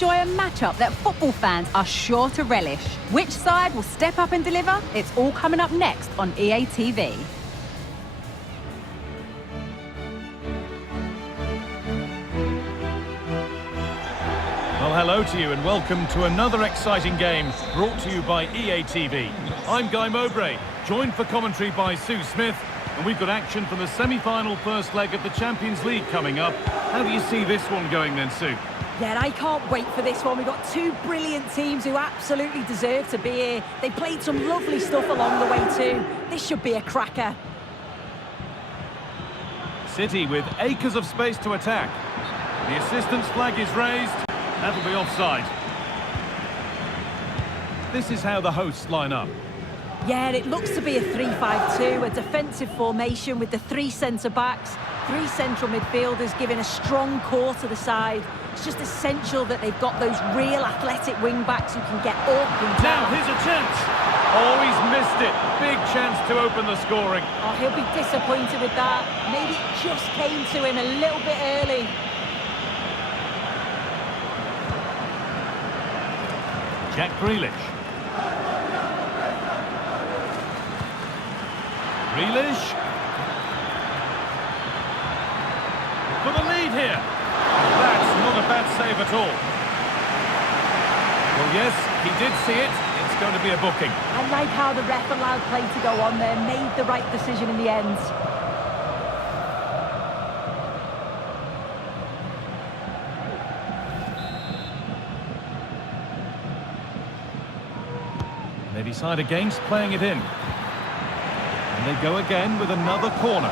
Enjoy a matchup that football fans are sure to relish. Which side will step up and deliver? It's all coming up next on EA TV. Well, hello to you and welcome to another exciting game brought to you by EA TV. I'm Guy Mowbray, joined for commentary by Sue Smith, and we've got action from the semi-final first leg of the Champions League coming up. How do you see this one going then, Sue? Yeah, I can't wait for this one. We've got two brilliant teams who absolutely deserve to be here. They played some lovely stuff along the way too. This should be a cracker. City with acres of space to attack. The assistant's flag is raised. That'll be offside. This is how the hosts line up. Yeah, it looks to be a 3-5-2, a defensive formation with the three centre-backs, three central midfielders giving a strong core to the side. It's just essential that they've got those real athletic wing-backs who can get up and down. Now, here's a chance. Oh, he's missed it. Big chance to open the scoring. Oh, he'll be disappointed with that. Maybe it just came to him a little bit early. Jack Grealish. Grealish. For the lead here. That's not a bad save at all. Well, yes, he did see it. It's going to be a booking. I like how the ref allowed play to go on there, made the right decision in the end. They decide against playing it in. And they go again with another corner.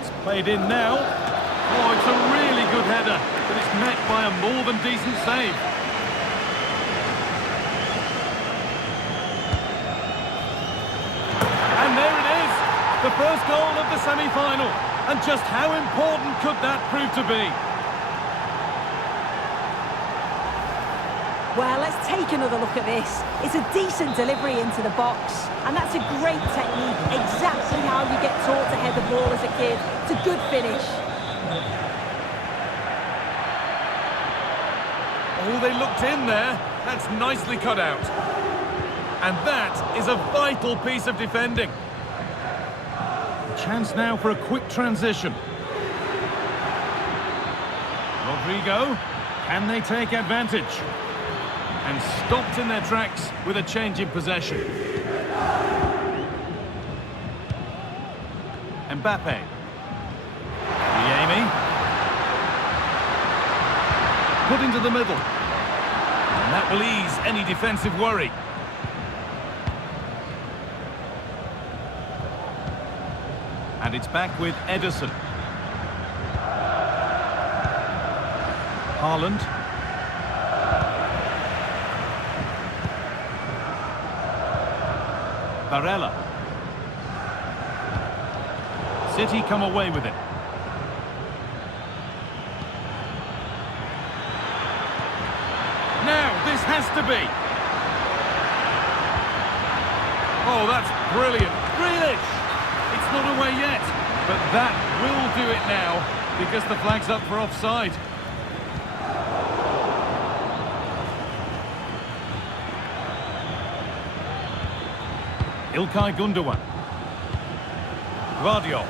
It's played in now. Oh, it's a really good header, but it's met by a more than decent save. And there it is, the first goal of the semi-final. And just how important could that prove to be? Well, let's take another look at this. It's a decent delivery into the box. And that's a great technique. Exactly how you get taught to head the ball as a kid. It's a good finish. Oh, they looked in there. That's nicely cut out. And that is a vital piece of defending. Chance now for a quick transition. Rodrigo, can they take advantage? And stopped in their tracks with a change in possession. Mbappe. Viemi. Put into the middle. And that will ease any defensive worry. And it's back with Ederson. Haaland. Barella. City come away with it. Now, this has to be. Oh, that's brilliant. Grealish! It's not away yet, but that will do it now because the flag's up for offside. İlkay Gundogan. Guardiola.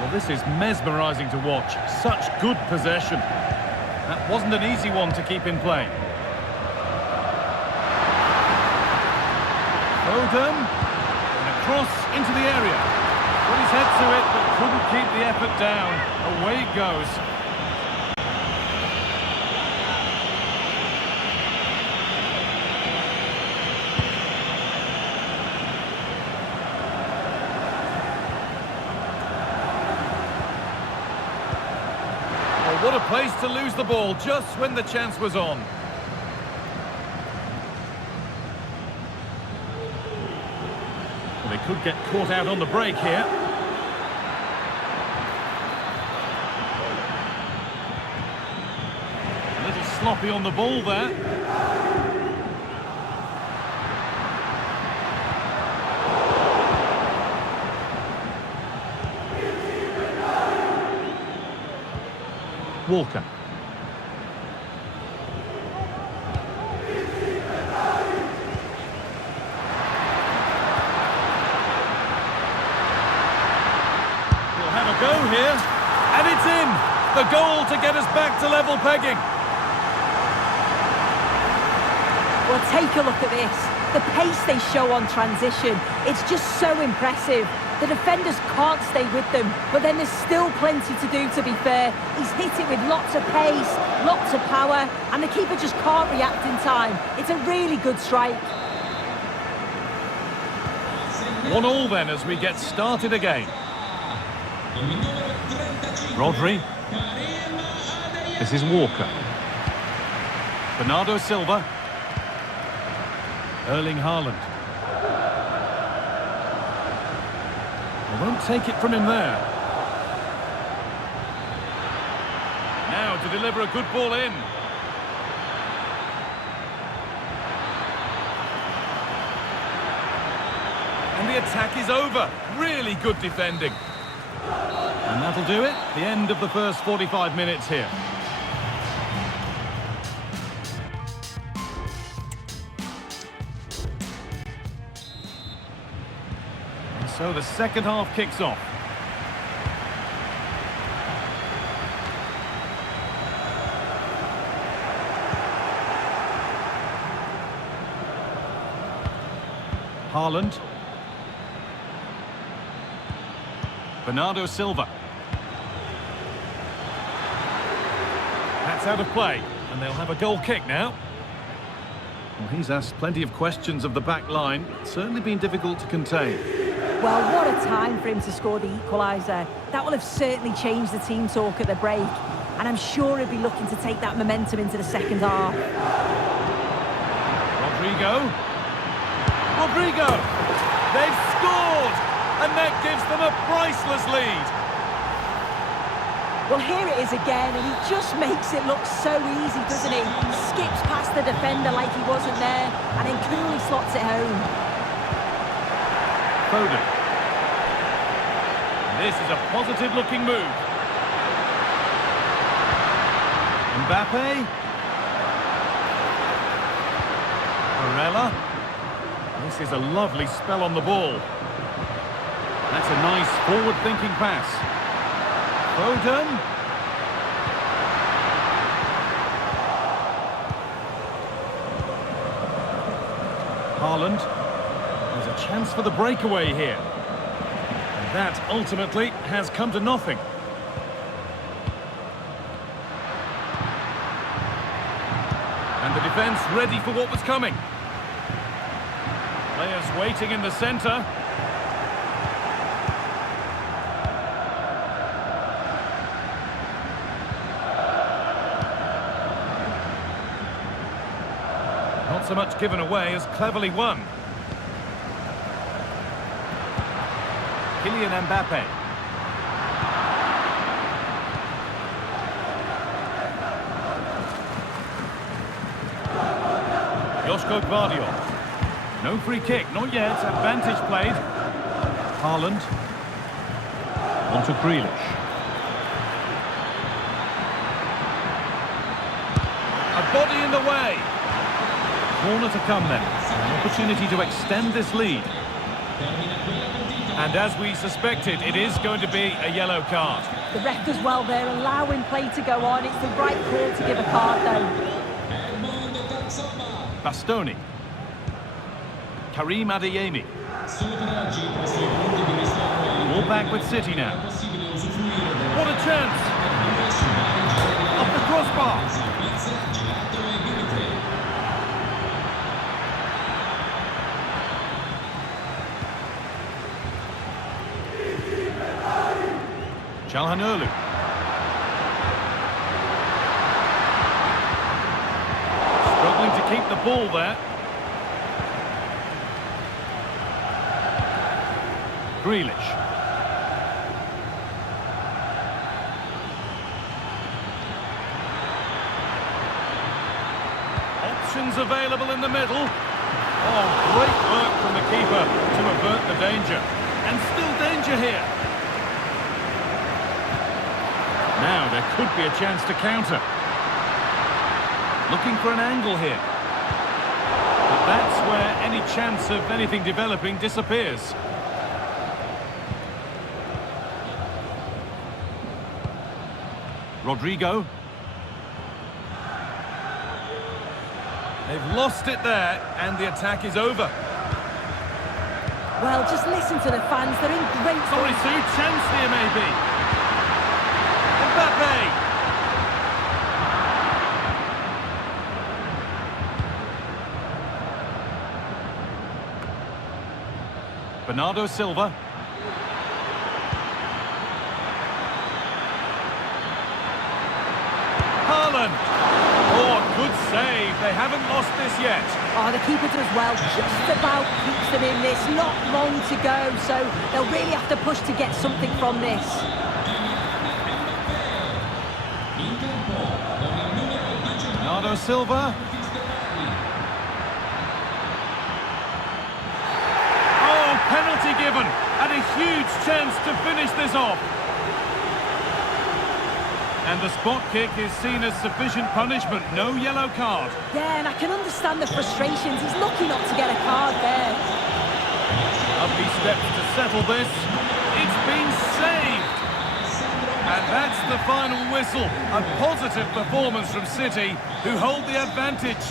Well, this is mesmerising to watch. Such good possession. That wasn't an easy one to keep in play. Foden. Cross into the area. Put his head to it, but couldn't keep the effort down. Away it goes. Well, what a place to lose the ball just when the chance was on. They could get caught out on the break here. A little sloppy on the ball there. Walker. We'll have a go here, and it's in! The goal to get us back to level pegging. Well, take a look at this. The pace they show on transition, it's just so impressive. The defenders can't stay with them, but then there's still plenty to do, to be fair. He's hit it with lots of pace, lots of power, and the keeper just can't react in time. It's a really good strike. 1-1 then as we get started again. Rodri. This is Walker. Bernardo Silva. Erling Haaland. They won't take it from him there. Now to deliver a good ball in. And the attack is over. Really good defending. And that'll do it. The end of the first 45 minutes here. And so the second half kicks off. Haaland. Bernardo Silva. That's out of play, and they'll have a goal kick now. Well, he's asked plenty of questions of the back line. It's certainly been difficult to contain. Well, what a time for him to score the equaliser. That will have certainly changed the team talk at the break, and I'm sure he'll be looking to take that momentum into the second half. Rodrigo! They've scored! And that gives them a priceless lead. Well, here it is again, and he just makes it look so easy, doesn't he? Skips past the defender like he wasn't there, and then coolly slots it home. Foden. This is a positive-looking move. Mbappe. Barella. This is a lovely spell on the ball. That's a nice forward-thinking pass. Foden. Haaland. There's a chance for the breakaway here. And that ultimately has come to nothing. And the defence ready for what was coming. Players waiting in the centre. Not so much given away as cleverly won. Kylian Mbappe. Josko Gvardiol. No free kick, not yet. Advantage played. Haaland. On to Grealish. A body in the way. Corner to come then. An opportunity to extend this lead. And as we suspected, it is going to be a yellow card. The ref does well there, allowing play to go on. It's the right call to give a card though. Bastoni. Karim Adeyemi. All back with City now. What a chance! Off the crossbar. Çalhanoğlu. Struggling to keep the ball there. Grealish. Options available in the middle. Oh, great work from the keeper to avert the danger. And still danger here. Now there could be a chance to counter. Looking for an angle here. But that's where any chance of anything developing disappears. Rodrigo. They've lost it there, and the attack is over. Well, just listen to the fans. They're in great form. Sorry, Sue, chance here maybe. Mbappe. Bernardo Silva. Haaland. Oh, good save. They haven't lost this yet. Oh, the keeper does well. Just about keeps them in this. Not long to go, so they'll really have to push to get something from this. Bernardo Silva. Oh, penalty given. And a huge chance to finish this off. And the spot kick is seen as sufficient punishment. No yellow card. Yeah, and I can understand the frustrations. He's lucky not to get a card there. Up he steps to settle this. It's been saved. And that's the final whistle. A positive performance from City, who hold the advantage